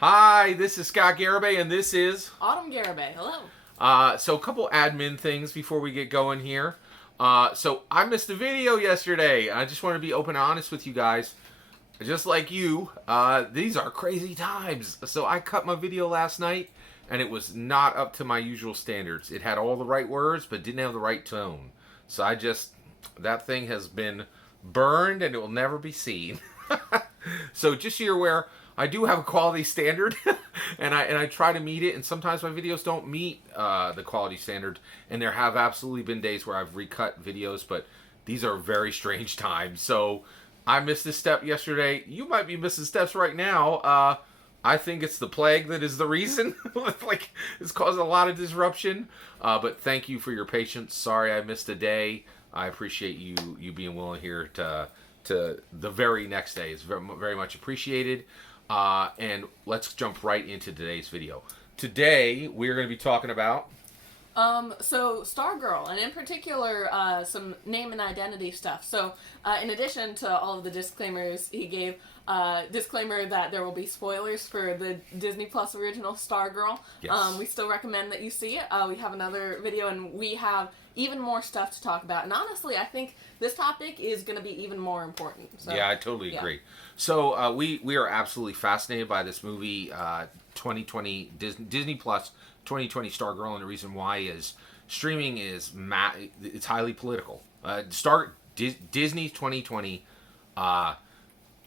Hi, this is Scott Garibay, and this is... Autumn Garibay. Hello. So a couple admin things before we get going here. So I missed a video yesterday. I just want to be open and honest with you guys. Just like you, these are crazy times. So I cut my video last night, and it was not up to my usual standards. It had all the right words, but didn't have the right tone. So that thing has been burned, and it will never be seen. So just so you're aware, I do have a quality standard, and I try to meet it, and sometimes my videos don't meet the quality standard, and there have absolutely been days where I've recut videos, but these are very strange times. So I missed this step yesterday. You might be missing steps right now. I think it's the plague that is the reason. Like, it's causing a lot of disruption. But thank you for your patience. Sorry I missed a day. I appreciate you being willing here to the very next day. It's very, very much appreciated. And let's jump right into today's video. Today, we're going to be talking about... So Stargirl, and in particular, some name and identity stuff. So, in addition to all of the disclaimers he gave, disclaimer that there will be spoilers for the Disney Plus original Stargirl. Yes. We still recommend that you see it. We have another video, and we have even more stuff to talk about. And honestly, I think this topic is going to be even more important. So, yeah, I totally agree. So, we are absolutely fascinated by this movie, 2020, Disney Plus 2020 Stargirl, and the reason why is streaming is it's highly political. Disney's 2020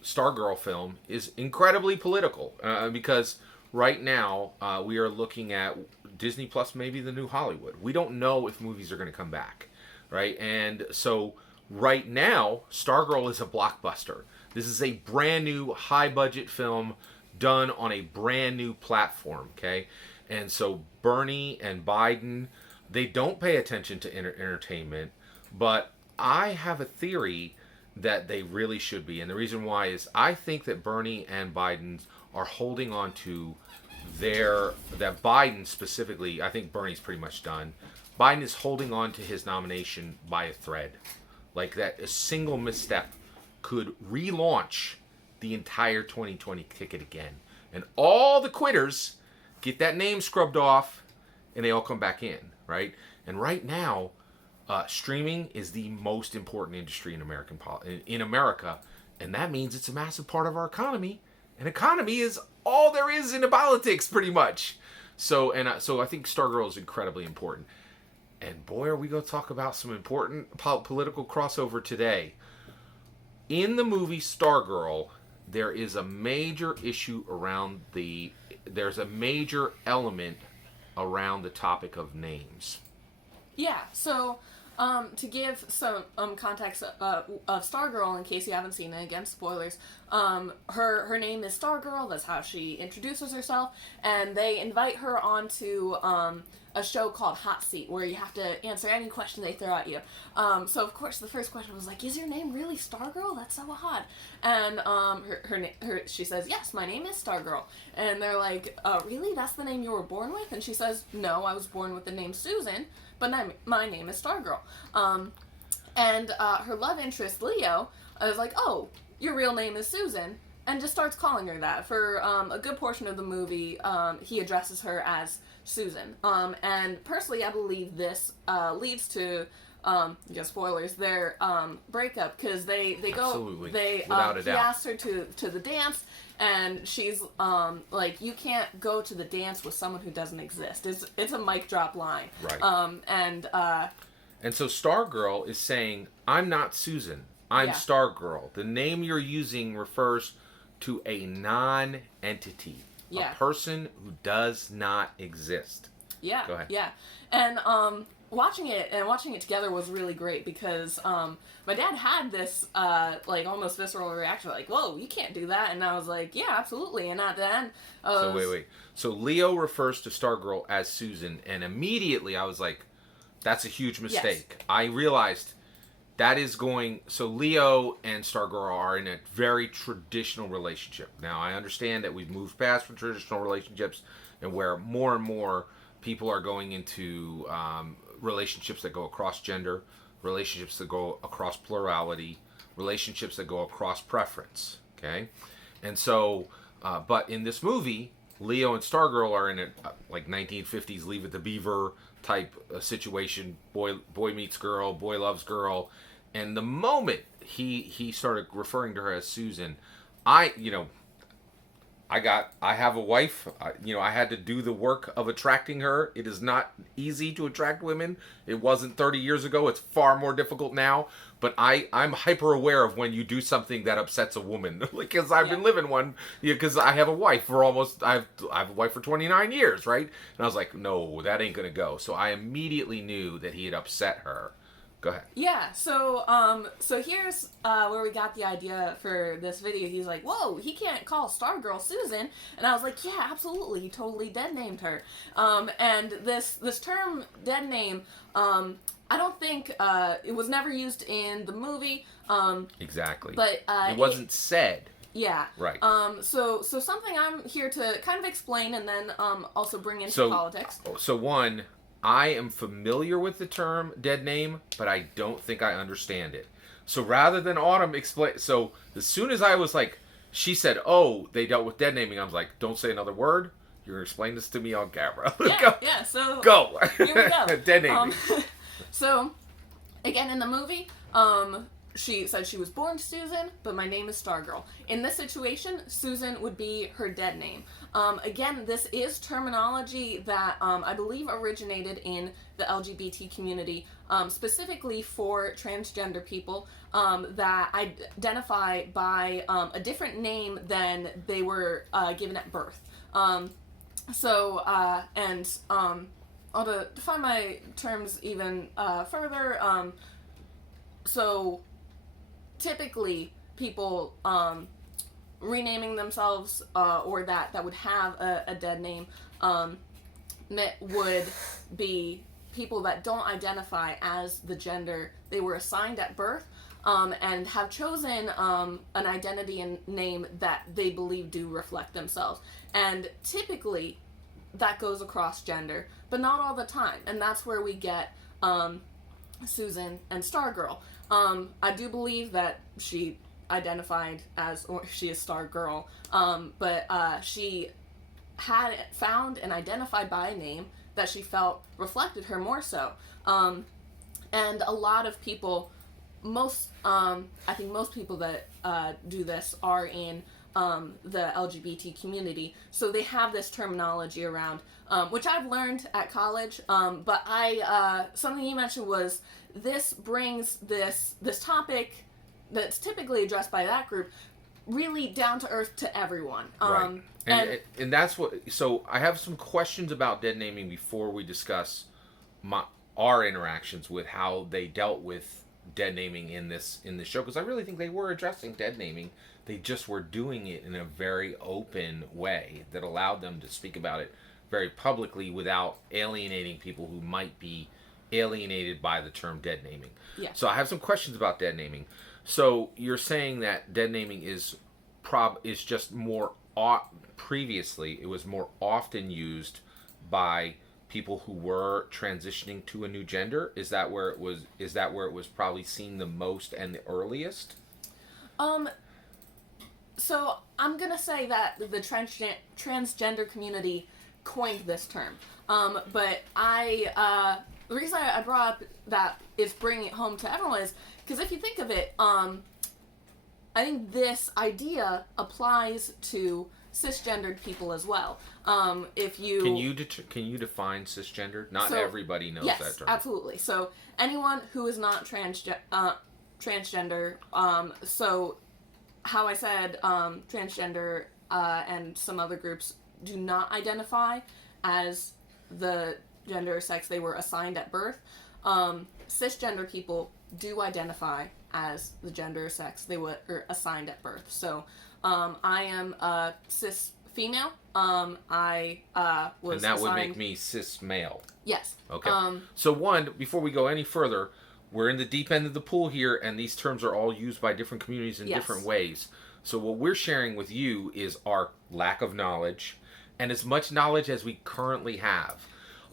Stargirl film is incredibly political because right now we are looking at Disney Plus, maybe the new Hollywood. We don't know if movies are going to come back, right? And so right now, Stargirl is a blockbuster. This is a brand new high budget film done on a brand new platform, okay? And so Bernie and Biden, they don't pay attention to entertainment, but I have a theory that they really should be. And the reason why is I think that Bernie and Biden are holding on to that Biden specifically, I think Bernie's pretty much done. Biden is holding on to his nomination by a thread. Like that a single misstep could relaunch the entire 2020 ticket again. And all the quitters get that name scrubbed off, and they all come back in, right? And right now, streaming is the most important industry in America, and that means it's a massive part of our economy. And economy is all there is in politics, pretty much. So I think Stargirl is incredibly important. And boy, are we going to talk about some important political crossover today. In the movie Stargirl, there is a major issue around there's a major element around the topic of names. Yeah, so to give some context of Stargirl, in case you haven't seen it, again, spoilers, her name is Stargirl, that's how she introduces herself, and they invite her onto a show called Hot Seat, where you have to answer any question they throw at you. So of course the first question was like, is your name really Stargirl? That's so odd. And she says, yes, my name is Stargirl. And they're like, really? That's the name you were born with? And she says, no, I was born with the name Susan, but my name is Stargirl. And her love interest, Leo, is like, oh, your real name is Susan, and just starts calling her that. For a good portion of the movie, he addresses her as Susan. And personally, I believe this leads to, spoilers, their breakup, because they go, absolutely, they without a he doubt. asks her to the dance, and she's like, you can't go to the dance with someone who doesn't exist. It's a mic drop line. Right. And so Stargirl is saying, I'm not Susan. I'm Stargirl. The name you're using refers to a non-entity. A person who does not exist. Yeah. Go ahead. Yeah. And watching it together was really great because my dad had this like almost visceral reaction, like, whoa, you can't do that. And I was like, yeah, absolutely. And at the end So wait. So Leo refers to Stargirl as Susan, and immediately I was like, that's a huge mistake. Yes. I realized that is so Leo and Stargirl are in a very traditional relationship. Now, I understand that we've moved past from traditional relationships and where more and more people are going into relationships that go across gender, relationships that go across plurality, relationships that go across preference, okay? And so, but in this movie, Leo and Stargirl are in a like 1950s Leave It to Beaver type situation. Boy meets girl, boy loves girl, and the moment he started referring to her as Susan, I have a wife. I had to do the work of attracting her. It is not easy to attract women. It wasn't 30 years ago. It's far more difficult now. But I'm hyper aware of when you do something that upsets a woman, because I've been living one. Because I have a wife for I have a wife for 29 years, right? And I was like, no, that ain't gonna go. So I immediately knew that he had upset her. Go ahead. Yeah, so here's where we got the idea for this video. He's like, whoa, he can't call Stargirl Susan. And I was like, yeah, absolutely. He totally dead named her. And this term dead name, I don't think it was never used in the movie. Exactly. But it wasn't said. Yeah. Right. So something I'm here to kind of explain and then also bring into politics. So one, I am familiar with the term dead name, but I don't think I understand it. So rather than Autumn explain, so as soon as I was like, she said, "Oh, they dealt with dead naming," I was like, "Don't say another word. You're gonna explain this to me on camera." Yeah. So go. Here we go. Dead naming. So again, in the movie, she said she was born Susan, but my name is Stargirl. In this situation, Susan would be her dead name. Again, this is terminology that I believe originated in the LGBT community, specifically for transgender people that identify by a different name than they were given at birth. I'll define my terms even further. So typically people renaming themselves or that would have a dead name would be people that don't identify as the gender they were assigned at birth and have chosen an identity and name that they believe do reflect themselves. And typically that goes across gender, but not all the time. And that's where we get Susan and Stargirl. I do believe that she identified as, or she is Stargirl, but she had found and identified by a name that she felt reflected her more so. And a lot of people, I think most people that do this are in the LGBT community, so they have this terminology around, which I've learned at college, but something you mentioned was this brings this topic that's typically addressed by that group really down to earth to everyone. Right. And that's what, so I have some questions about dead naming before we discuss our interactions with how they dealt with dead naming in this show, because I really think they were addressing dead naming. They just were doing it in a very open way that allowed them to speak about it very publicly without alienating people who might be alienated by the term dead naming. Yeah. So I have some questions about dead naming. So you're saying that dead naming is just more previously it was more often used by people who were transitioning to a new gender? Is that where it was probably seen the most and the earliest? So I'm gonna say that the transgender community coined this term, but the reason I brought up that is bringing it home to everyone is because if you think of it, I think this idea applies to cisgendered people as well. If you can you define cisgender? Not everybody knows that term. Yes, absolutely. So anyone who is not transgender. So how I said transgender and some other groups do not identify as the gender or sex they were assigned at birth. Cisgender people do identify as the gender or sex they were assigned at birth. So I am a cis female. I was and that assigned... would make me cis male. Yes. Okay. So before we go any further, we're in the deep end of the pool here, and these terms are all used by different communities in different ways. So what we're sharing with you is our lack of knowledge, and as much knowledge as we currently have.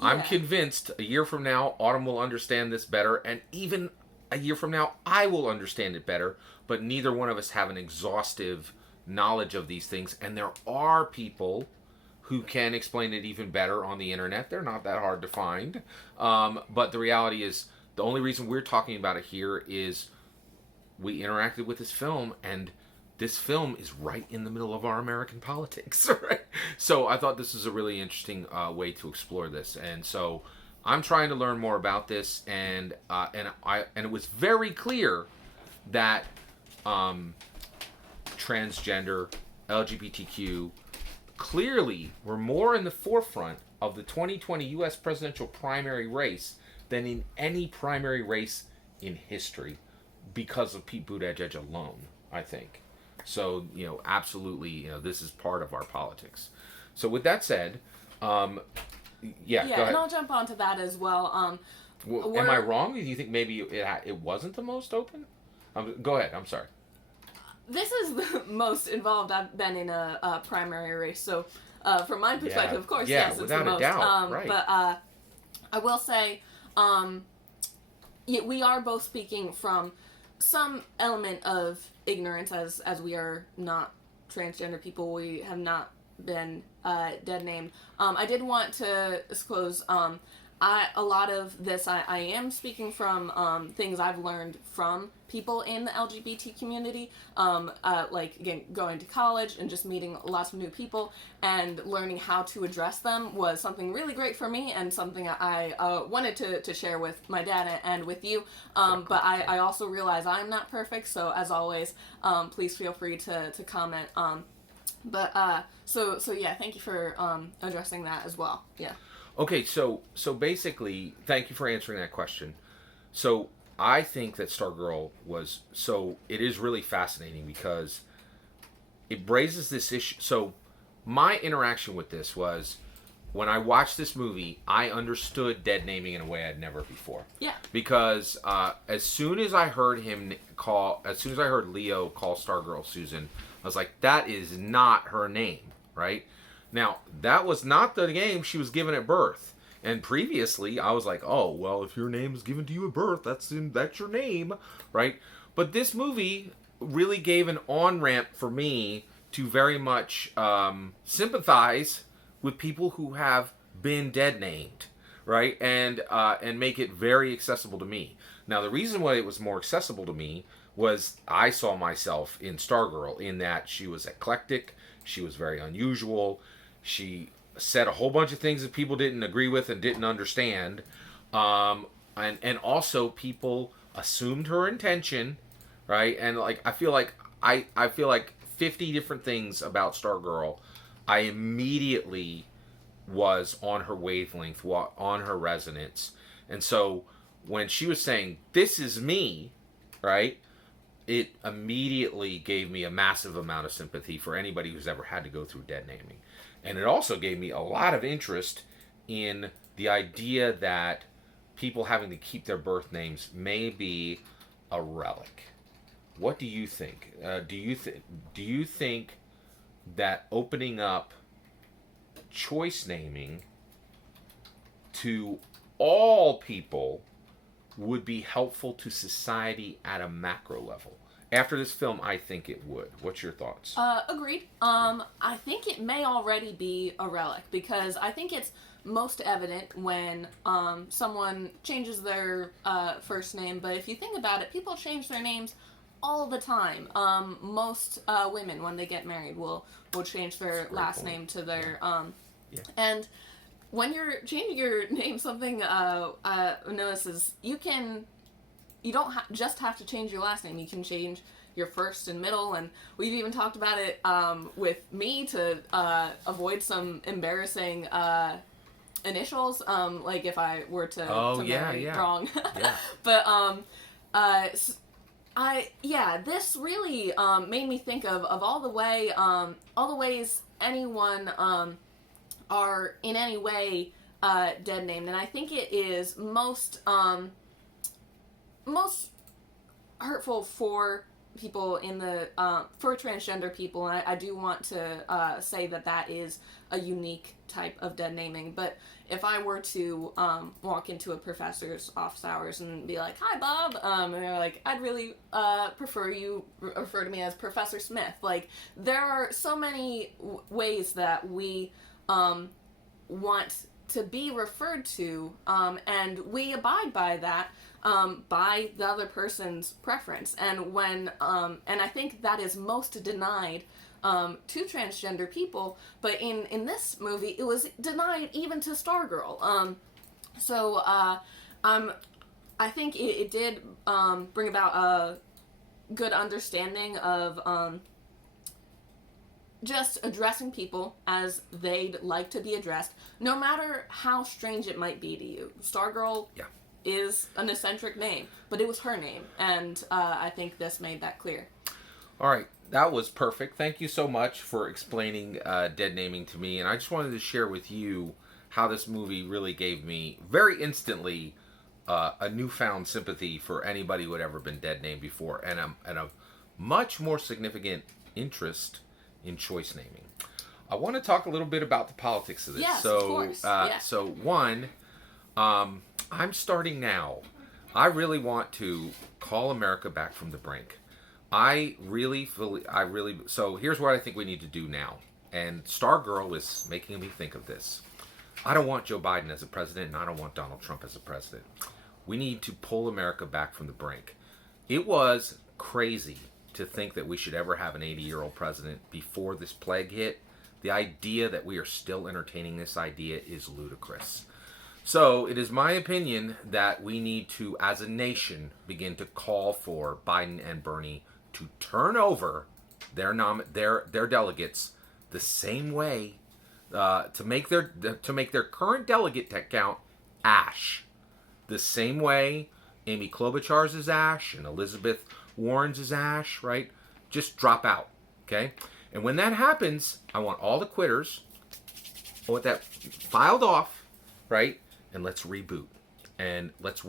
Yeah. I'm convinced a year from now, Autumn will understand this better, and even a year from now, I will understand it better, but neither one of us have an exhaustive knowledge of these things, and there are people who can explain it even better on the internet. They're not that hard to find. But the reality is, the only reason we're talking about it here is we interacted with this film, and this film is right in the middle of our American politics, right? So I thought this was a really interesting way to explore this, and so I'm trying to learn more about this, and it was very clear that transgender, LGBTQ, clearly were more in the forefront of the 2020 U.S. presidential primary race than in any primary race in history, because of Pete Buttigieg alone, I think. So, absolutely, this is part of our politics. So with that said, go ahead. And I'll jump onto that as well. Am I wrong? Do you think maybe it wasn't the most open? Go ahead. I'm sorry. This is the most involved I've been in a primary race. So, from my perspective, of course, yes, it's the most. Doubt, right. But I will say, we are both speaking from some element of ignorance, as we are not transgender people. We have not been dead named. I did want to disclose, a lot of this I am speaking from things I've learned from people in the LGBT community, like, again, going to college and just meeting lots of new people and learning how to address them was something really great for me, and something I wanted to share with my dad and with you. But I also realize I'm not perfect, so as always, please feel free to comment. So yeah, thank you for addressing that as well. Yeah. Okay, so basically, thank you for answering that question. So I think that Stargirl it is really fascinating because it raises this issue. So my interaction with this was, when I watched this movie, I understood dead naming in a way I'd never before. Yeah. Because as soon as I heard Leo call Stargirl Susan, I was like, that is not her name, right? Now, that was not the name she was given at birth. And previously, I was like, oh, well, if your name is given to you at birth, that's your name, right? But this movie really gave an on-ramp for me to very much sympathize with people who have been dead named, right? And make it very accessible to me. Now, the reason why it was more accessible to me was I saw myself in Stargirl, in that she was eclectic, she was very unusual, she said a whole bunch of things that people didn't agree with and didn't understand, and also people assumed her intention, right? And like I feel like 50 different things about Stargirl, I immediately was on her wavelength, on her resonance, and so when she was saying, "This is me," right? It immediately gave me a massive amount of sympathy for anybody who's ever had to go through dead naming. And it also gave me a lot of interest in the idea that people having to keep their birth names may be a relic. What do you think? Do you think that opening up choice naming to all people would be helpful to society at a macro level? After this film, I think it would. What's your thoughts? Agreed. I think it may already be a relic, because I think it's most evident when someone changes their first name. But if you think about it, people change their names all the time. Most women, when they get married, will change their last name to their and when you're changing your name, something notices you don't just have to change your last name. You can change your first and middle, and we've even talked about it with me to avoid some embarrassing initials, like if I were to marry wrong. Yeah. But this really made me think of all the ways anyone are in any way dead named, and I think it is most hurtful for people in the for transgender people, and I do want to say that is a unique type of dead naming. But if I were to walk into a professor's office hours and be like, "Hi, Bob," and they're like, "I'd really prefer you refer to me as Professor Smith," like, there are so many ways that we want to be referred to, and we abide by that, by the other person's preference. And when, and I think that is most denied to transgender people, but in this movie, it was denied even to Stargirl. I think it did bring about a good understanding of just addressing people as they'd like to be addressed, no matter how strange it might be to you. Stargirl is an eccentric name, but it was her name, and I think this made that clear. All right, that was perfect. Thank you so much for explaining dead naming to me, and I just wanted to share with you how this movie really gave me, very instantly, a newfound sympathy for anybody who had ever been dead named before, and a much more significant interest in choice naming. I want to talk a little bit about the politics of this. Yes, of course. So one, I'm starting now. I really want to call America back from the brink. So here's what I think we need to do now. And Stargirl is making me think of this. I don't want Joe Biden as a president, and I don't want Donald Trump as a president. We need to pull America back from the brink. It was crazy to think that we should ever have an 80-year-old president before this plague hit. The idea that we are still entertaining this idea is ludicrous. So it is my opinion that we need to, as a nation, begin to call for Biden and Bernie to turn over their delegates the same way, to make their current delegate count ash, the same way Amy Klobuchar's is ash and Elizabeth Warren's is ash, right? Just drop out, okay? And when that happens, I want all the quitters, I want that filed off, right? And let's reboot, and let's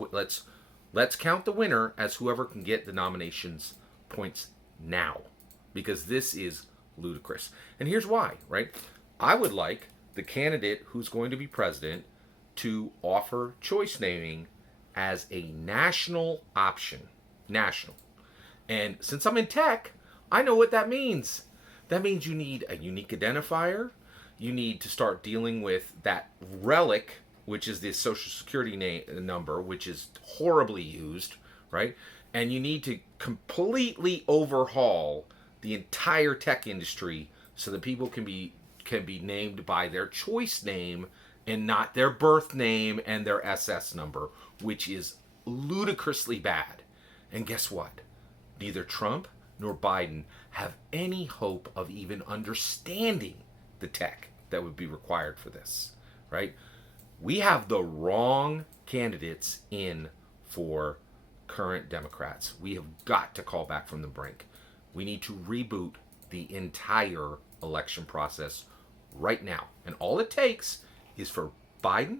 count the winner as whoever can get the nominations points now, because this is ludicrous. And here's why, right? I would like the candidate who's going to be president to offer choice naming as a national option. National. And since I'm in tech, I know what that means. That means you need a unique identifier. You need to start dealing with that relic, which is the social security number, which is horribly used, right? And you need to completely overhaul the entire tech industry so that people can be named by their choice name and not their birth name and their SS number, which is ludicrously bad. And guess what? Neither Trump nor Biden have any hope of even understanding the tech that would be required for this, right? We have the wrong candidates in for current Democrats. We have got to call back from the brink. We need to reboot the entire election process right now. And all it takes is for Biden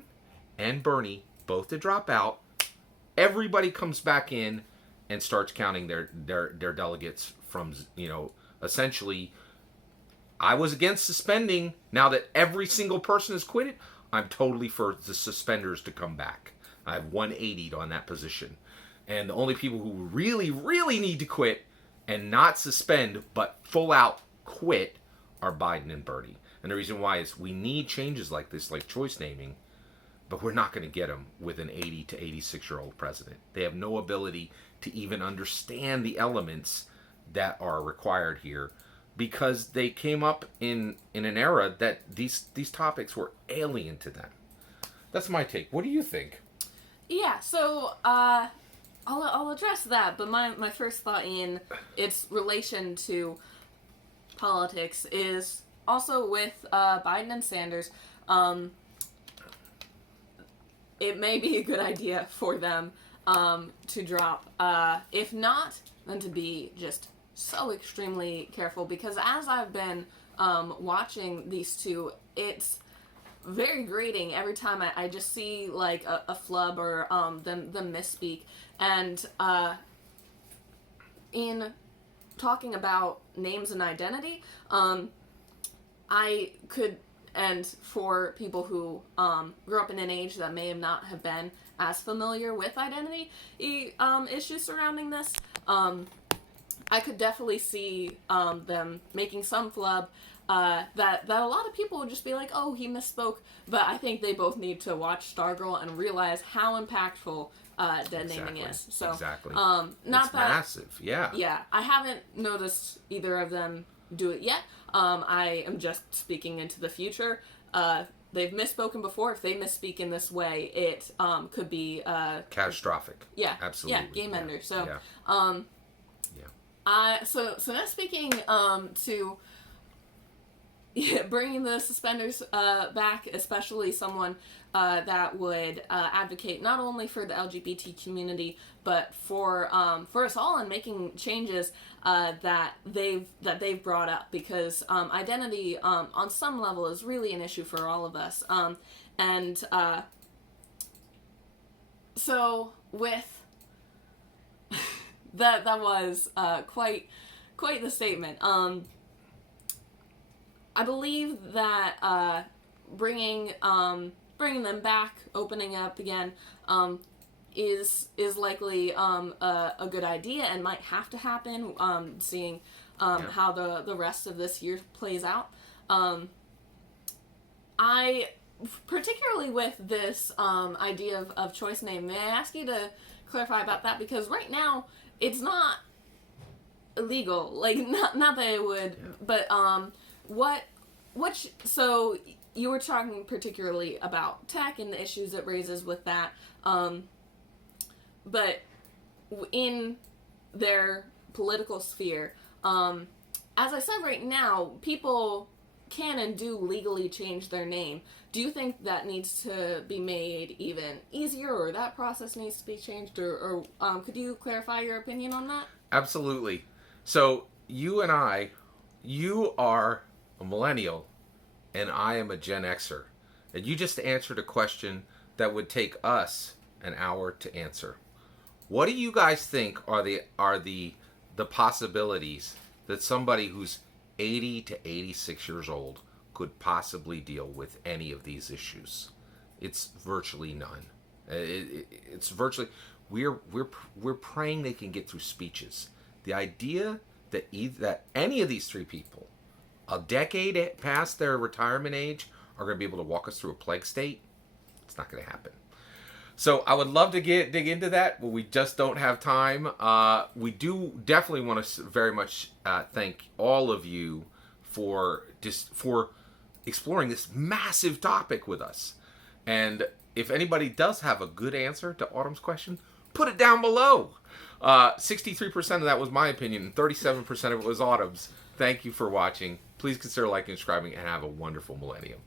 and Bernie both to drop out. Everybody comes back in and starts counting their delegates from, essentially, I was against suspending. Now that every single person has quitted, I'm totally for the suspenders to come back. I've 180'd on that position. And the only people who really, really need to quit and not suspend, but full out quit, are Biden and Bernie. And the reason why is we need changes like this, like choice naming, but we're not going to get them with an 80 to 86-year-old president. They have no ability to even understand the elements that are required here, because they came up in an era that these topics were alien to them. That's my take. What do you think? Yeah, so I'll address that, but my first thought in its relation to politics is also with Biden and Sanders. It may be a good idea for them to drop. If not, then to be just so extremely careful, because as I've been watching these two, it's very grating every time I just see like a flub or them misspeak. And in talking about names and identity, I could, and for people who grew up in an age that may not have been as familiar with identity issues surrounding this, I could definitely see them making some flub that a lot of people would just be like, oh, he misspoke. But I think they both need to watch Stargirl and realize how impactful dead naming is. So exactly. Not it's that massive. Yeah. Yeah, I haven't noticed either of them do it yet. I am just speaking into the future. They've misspoken before. If they misspeak in this way, it could be catastrophic. Yeah, absolutely. Yeah, game ender. So, yeah. So now speaking to bringing the suspenders back, especially someone that would advocate not only for the LGBT community but for us all, and making changes that they've brought up, because identity on some level is really an issue for all of us, and so with that was quite the statement. I believe that bringing them back, opening up again, is likely a good idea and might have to happen. Seeing how the rest of this year plays out. I particularly with this idea of choice name. May I ask you to clarify about that, because right now it's not illegal. Like not that it would, but so you were talking particularly about tech and the issues it raises with that, but in their political sphere, as I said, right now, people can and do legally change their name. Do you think that needs to be made even easier, or that process needs to be changed, or could you clarify your opinion on that? Absolutely. So you are a millennial, and I am a Gen Xer. And you just answered a question that would take us an hour to answer. What do you guys think are the possibilities that somebody who's 80 to 86 years old could possibly deal with any of these issues? It's virtually none. It's virtually, we're praying they can get through speeches. The idea that any of these three people, a decade past their retirement age, are going to be able to walk us through a plague state, it's not going to happen. So I would love to dig into that, but we just don't have time. We do definitely want to very much thank all of you for exploring this massive topic with us. And if anybody does have a good answer to Autumn's question, put it down below. 63% of that was my opinion, and 37% of it was Autumn's. Thank you for watching. Please consider liking and subscribing, and have a wonderful millennium.